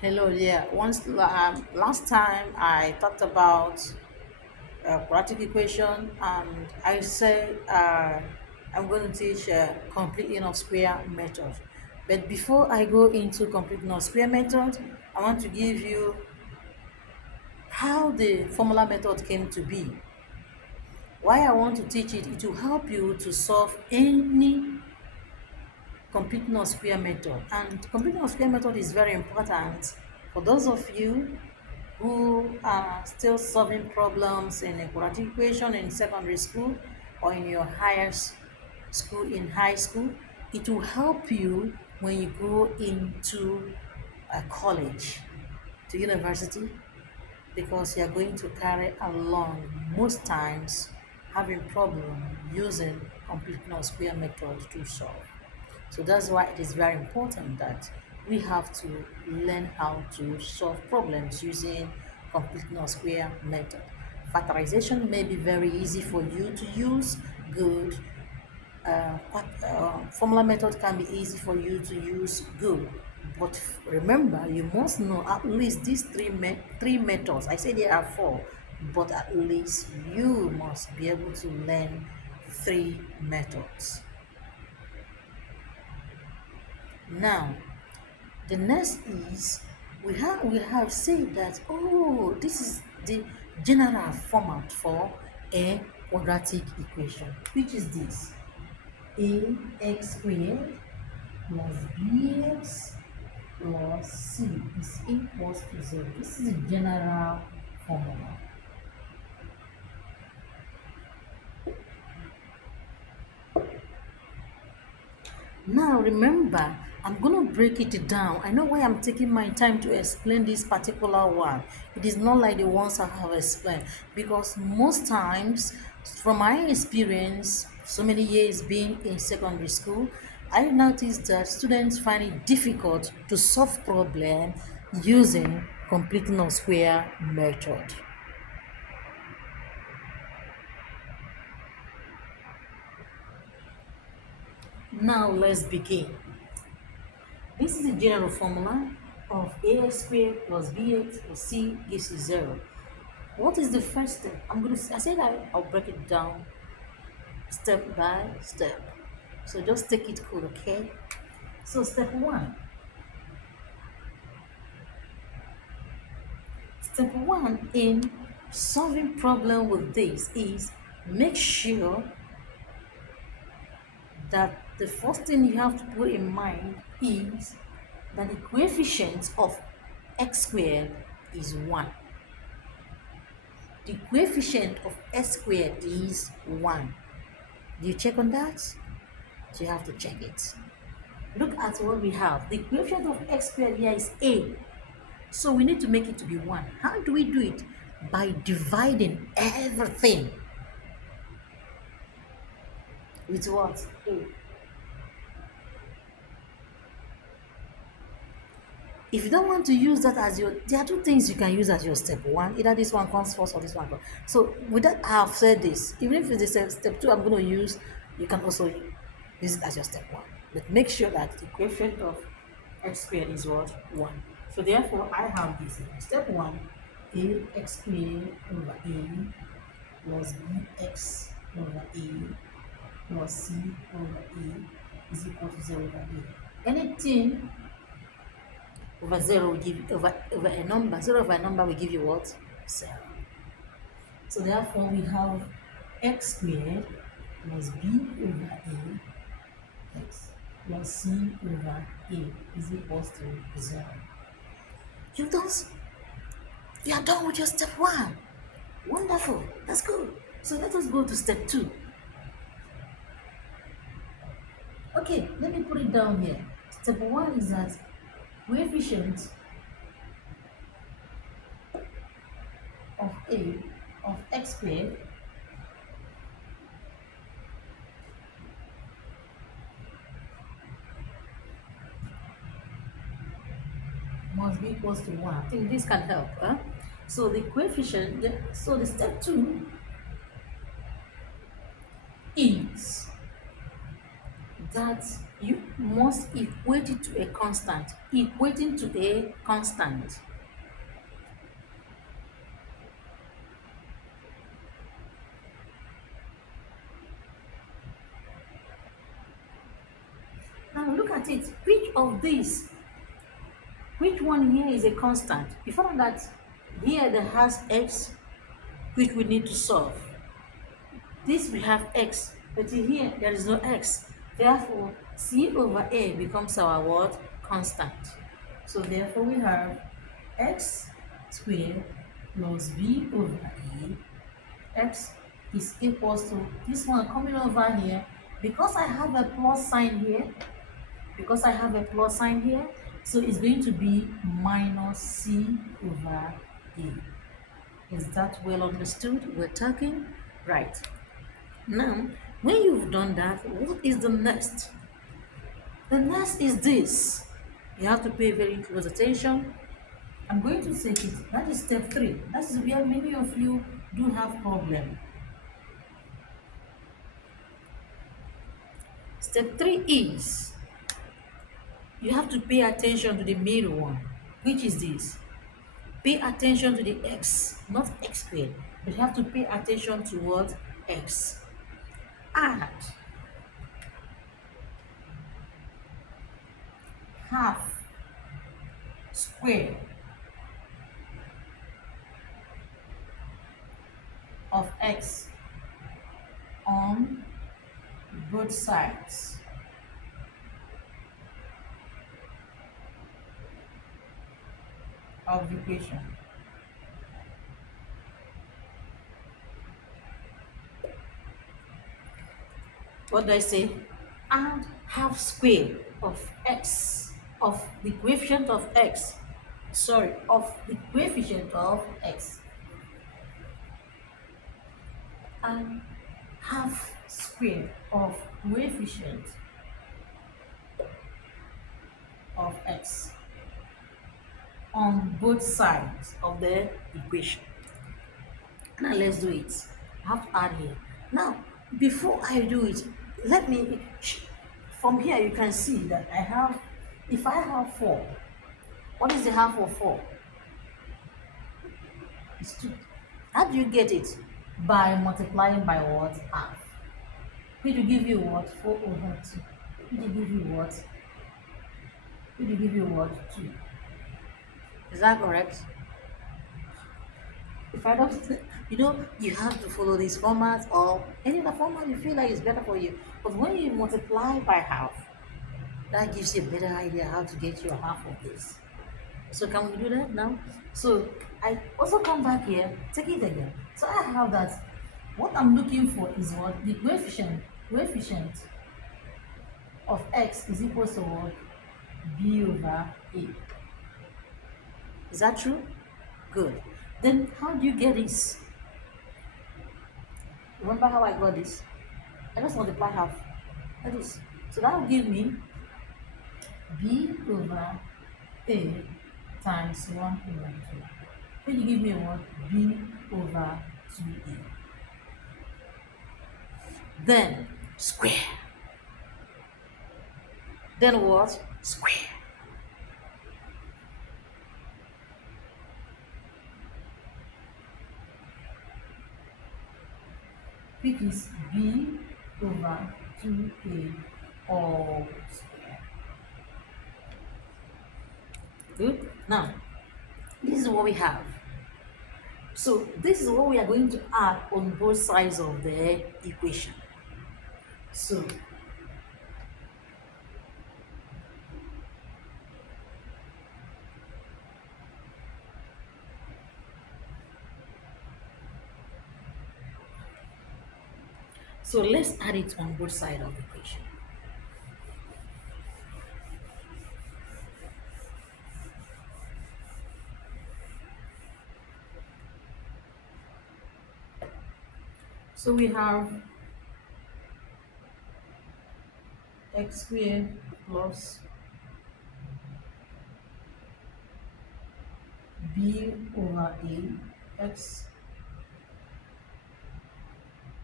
Hello, yeah. Last time I talked about quadratic equation, and I said I'm going to teach completing of square method. But before I go into completing of square method, I want to give you how the formula method came to be. Why I want to teach it, it will help you to solve any completing of square method. And completing of square method is very important for those of you who are still solving problems in a quadratic equation in secondary school or in your school in high school. It will help you when you go into a college, to university, because you are going to carry along most times having problem using completing of square method to solve. So that's why it is very important that we have to learn how to solve problems using complete or square method. Factorization may be very easy for you to use, good. Formula method can be easy for you to use, good. But remember, you must know at least these three methods. I say there are four, but at least you must be able to learn three methods. Now, the next is we have said that, oh, this is the general format for a quadratic equation, which is this: ax squared plus bx plus c is equals to 0. This is the general formula. Now remember, I'm going to break it down. I know why I'm taking my time to explain this particular one. It is not like the ones I have explained, because most times, from my experience, so many years being in secondary school, I noticed that students find it difficult to solve problem using completing of square method. Now let's begin. This is the general formula of ax squared plus bx plus c gives you 0. What is the first step? I said I'll break it down step by step. So just take it cool, okay? So step one. Step one in solving problem with this is make sure that the first thing you have to put in mind is that the coefficient of x squared is 1. The coefficient of x squared is 1. Do you check on that? So you have to check it. Look at what we have. The coefficient of x squared here is a. So we need to make it to be 1. How do we do it? By dividing everything with what? A. If you don't want to use that as your, there are two things you can use as your step one. Either this one comes first or this one comes. So with that, I have said this. Even if it's a step two, I'm going to use, you can also use it as your step one. But make sure that the coefficient of x squared is what? 1. So therefore, I have this. Step one, ax squared over a plus bx over a plus c over a is equal to 0 over a. Anything over 0 will give over a number. 0 over a number will give you what? 0. So therefore we have x squared plus b over a x plus c over a is equals to 0. You don't you are done with your step one. Wonderful. That's good. So let us go to step two. Okay, let me put it down here. Step one is that coefficient of a of x squared must be equals to 1. I think this can help. Huh? So the coefficient, so the step 2 is that You must equate it to a constant. Equating to a constant. Now look at it. Which one here is a constant? You found that here that has x, which we need to solve. This we have x, but in here there is no x. Therefore, c over a becomes our what? Constant. So therefore we have x squared plus b over a. X is equals to this one coming over here. Because I have a plus sign here, so it's going to be minus c over a. Is that well understood? We're talking right. Now, when you've done that, what is the next? The next is this. You have to pay very close attention. I'm going to take it. That is step 3. That is where many of you do have problem. Step 3 is you have to pay attention to the middle one, which is this. Pay attention to the x, not x squared, but you have to pay attention to what? X. Add half square of x on both sides of the equation. What do I say? Add half square of x, of the coefficient of x. Sorry, of the coefficient of x. And half square of coefficient of x on both sides of the equation. Now let's do it. I have to add here. Now, before I do it, let me, from here you can see that I have, if I have 4, what is the half of 4? It's 2. How do you get it? By multiplying by what? Half. Which will give you what? 4 over 2. Which will give you what? 2. Is that correct? If I don't, you have to follow this format or any other format you feel like is better for you. But when you multiply by half, that gives you a better idea how to get your half of this. So can we do that now? So I also come back here, take it again. So I have that. What I'm looking for is what? The coefficient of x is equal to what? B over a. Is that true? Good. Then how do you get this? Remember how I got this? I just multiply half. Like this. So that will give me b over a times 1 over 2. Then you give me what? B over 2a. Then square. Then what? Square. Which is b over 2a all square. Good. Now, this is what we have. So this is what we are going to add on both sides of the equation. So let's add it on both sides of the equation. So we have x squared plus b over a x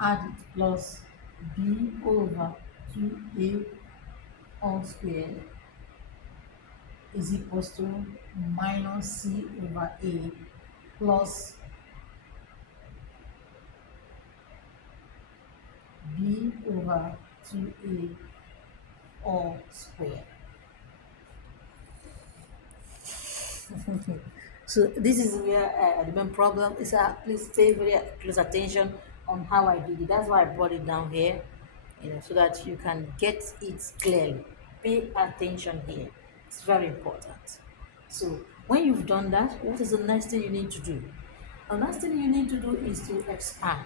add it plus b over 2a all squared is equals to minus c over a plus b over 2a all squared. So this is where the main problem is. Please pay very close attention on how I did it. That's why I brought it down here, so that you can get it clearly. Pay attention here. It's very important. So when you've done that, what is the next thing you need to do? The next thing you need to do is to expand.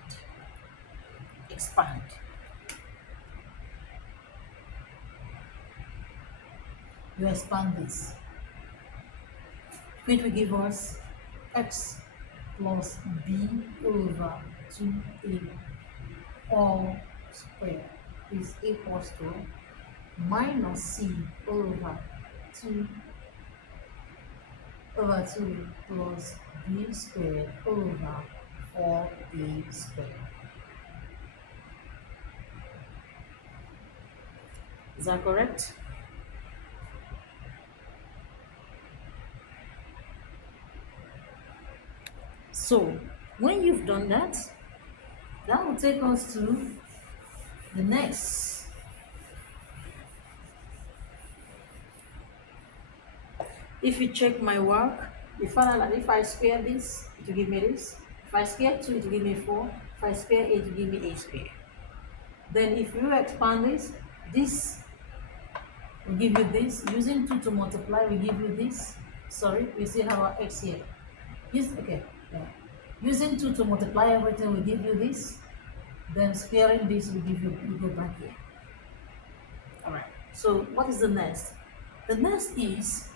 Expand. You expand this, which will give us x plus b over 2a all square is equals to minus c over 2 over 2 plus b squared over 4a squared. Is that correct? So when you've done that, that will take us to the next. If you check my work, you find out that if I square this, it will give me this. If I square 2, it will give me 4. If I square 8, it will give me a square. Then if you expand this will give you this. Using 2 to multiply will give you this. Sorry, we still have our x here. Okay, yeah. Using 2 to multiply everything will give you this. Then squaring this will give you, we go back here. Alright, so what is the next? The next is,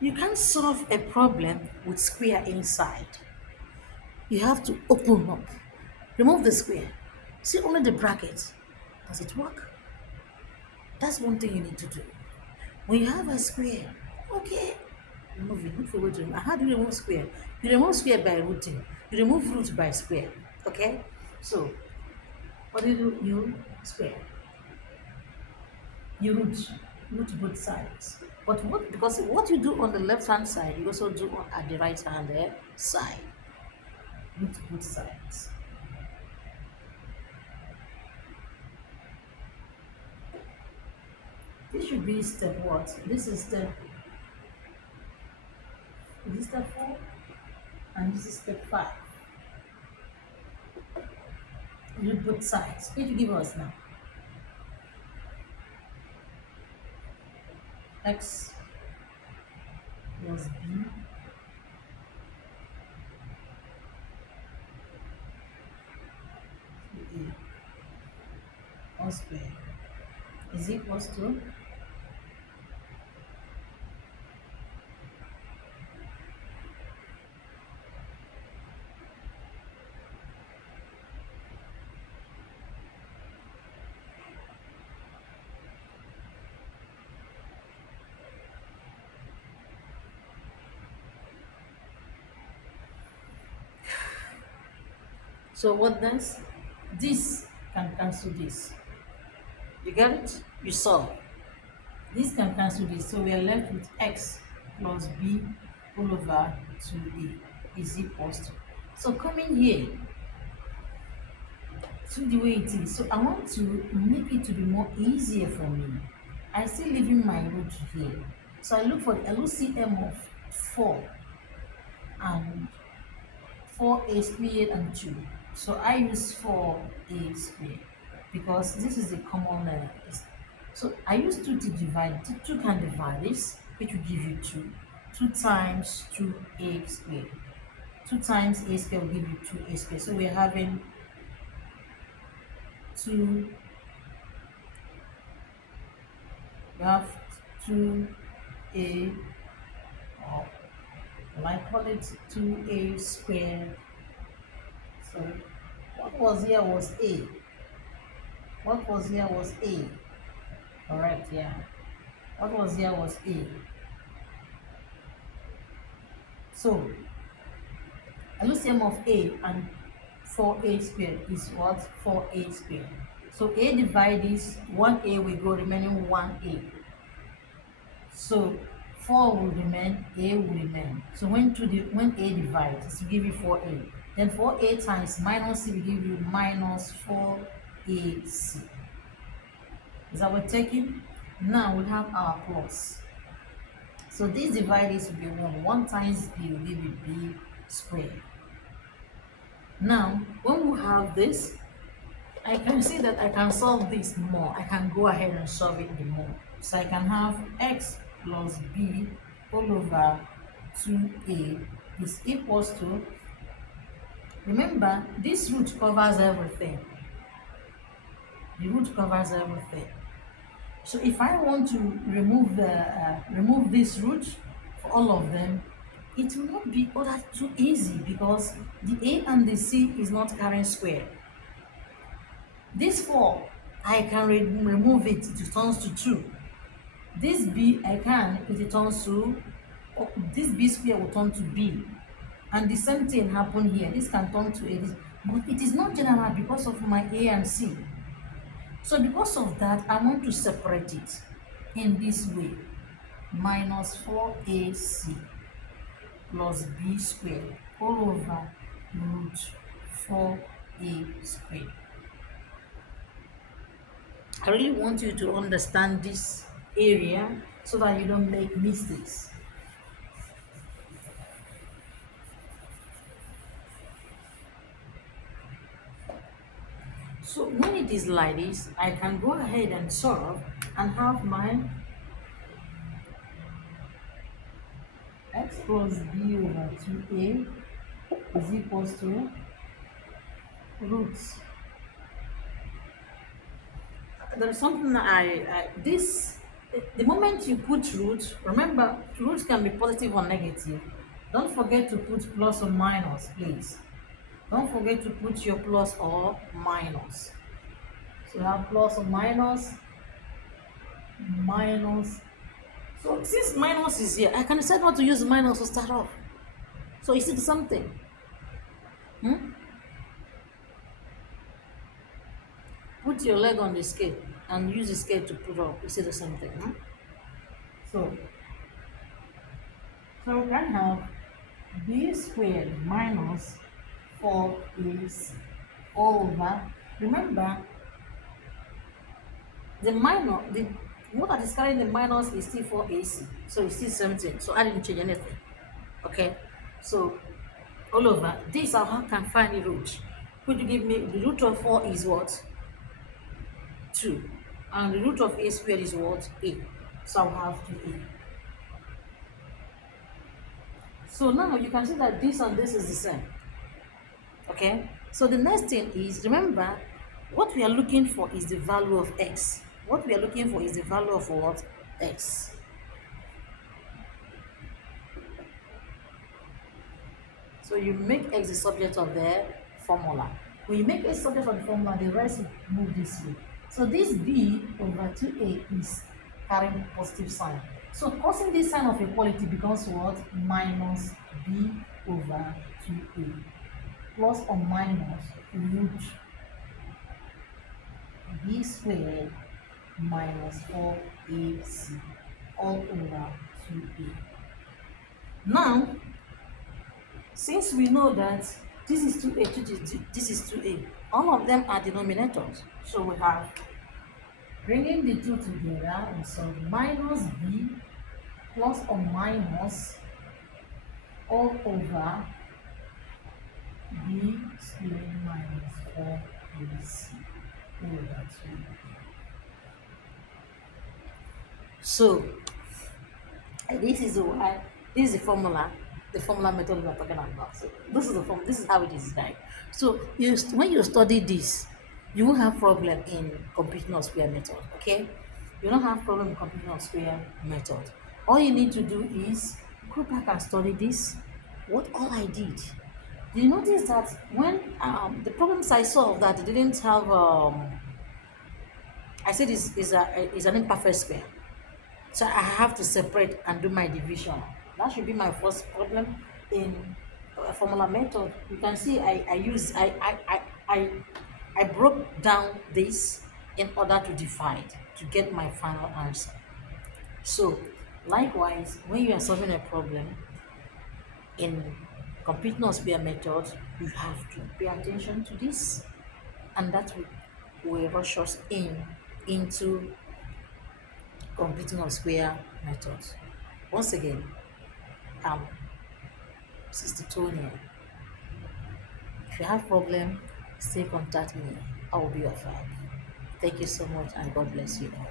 you can't solve a problem with square inside. You have to open up. Remove the square. See only the bracket. Does it work? That's one thing you need to do. When you have a square, okay, remove it. Look for way to remove. How do you remove square? You remove square by rooting. You remove root by square. Okay? So, what do? You square. You root both sides. But because what you do on the left hand side, you also do at the right hand side. Root both sides. This should be step what? This is step 4 and this is step 5. Root both sides. What do you give us now? X plus b all square is equals to so what does this can cancel this. You get it? You solve. This can cancel this, so we are left with x plus b all over 2a is equals to. So coming here to the way it is. So I want to make it to be more easier for me. I still leaving my root here. So I look for the LCM of 4 and 4a squared and 2. So I use 4a squared because this is a common so I use 2 to divide. 2 can divide this, which will give you 2. 2 times 2a squared. 2 times a squared will give you 2a squared. So we're having 2, we have 2a, or I call it 2a squared. So what was here was a. What was here was a. Alright, yeah. What was here was a. So LCM of a and 4a squared is what? 4a squared. So A divide this, 1A will go remaining 1A. So 4 will remain, A will remain. So when A divides, it will give you 4A. Then 4A times minus C will give you minus 4AC. Is that what we're taking? Now we have our plus. So this divide is will be 1. 1 times B will give you B squared. Now, when we have this, I can see that I can solve this more. I can go ahead and solve it the more. So I can have x plus b all over 2a is equals to, remember, this root covers everything. The root covers everything. So if I want to remove this root for all of them, it will not be all that too easy because the a and the c is not carrying square. This 4, I can remove it, it turns to 2. This b, I can, it turns to, this b square will turn to b. And the same thing happened here. This can turn to a, but it is not general because of my a and c. So because of that, I want to separate it in this way. Minus 4ac plus b squared all over root 4a squared. I really want you to understand this area so that you don't make mistakes. So when it is like this, I can go ahead and solve and have my x plus b over 2a is equals to roots. There is something that the moment you put root, remember roots can be positive or negative. Don't forget to put plus or minus, please. Don't forget to put your plus or minus. So you have plus or minus, minus. So since minus is here, I can decide not to use minus to start off. So is it something? Put your leg on the scale and use the scale to put up. You see the same thing. So we can have b squared minus 4ac all over. Remember, the minus, what that is carrying the minus is still 4ac. So it's still the same thing. So I didn't change anything. Okay. So all over this, I can find the root. Could you give me the root of 4 is what? 2, and the root of a squared is what? A. So I'll have 2a. So now you can see that this and this is the same. Okay, so the next thing is, remember, what we are looking for is the value of x. What we are looking for is the value of what? X. So you make x the subject of the formula. When you make x subject of the formula, the rest will move this way. So this b over 2a is carrying positive sign. So causing this sign of equality becomes what? Minus b over 2a plus or minus root b squared minus 4ac all over 2a. Now, since we know that this is 2a, this is 2a, all of them are denominators. So we have, bringing the two together, so minus b plus or minus all over b squared minus 4ac over 2. So this is why this is the formula method we are talking about. So this is the form. This is how it is done. So when you study this, you won't have problem in computing on square method. Okay, you don't have problem in computing on square method. All you need to do is go back and study this. What all I did. Did you notice that when the problems I solved that didn't have I said is an imperfect square. So I have to separate and do my division. That should be my first problem in a formula method. You can see I broke down this in order to divide to get my final answer. So, likewise, when you are solving a problem in complete non-square method, you have to pay attention to this, and that will rush us into completing non-square methods. Once again, um, Sister Tonia, if you have problem, still contact me. I will be your friend. Thank you so much, and God bless you all.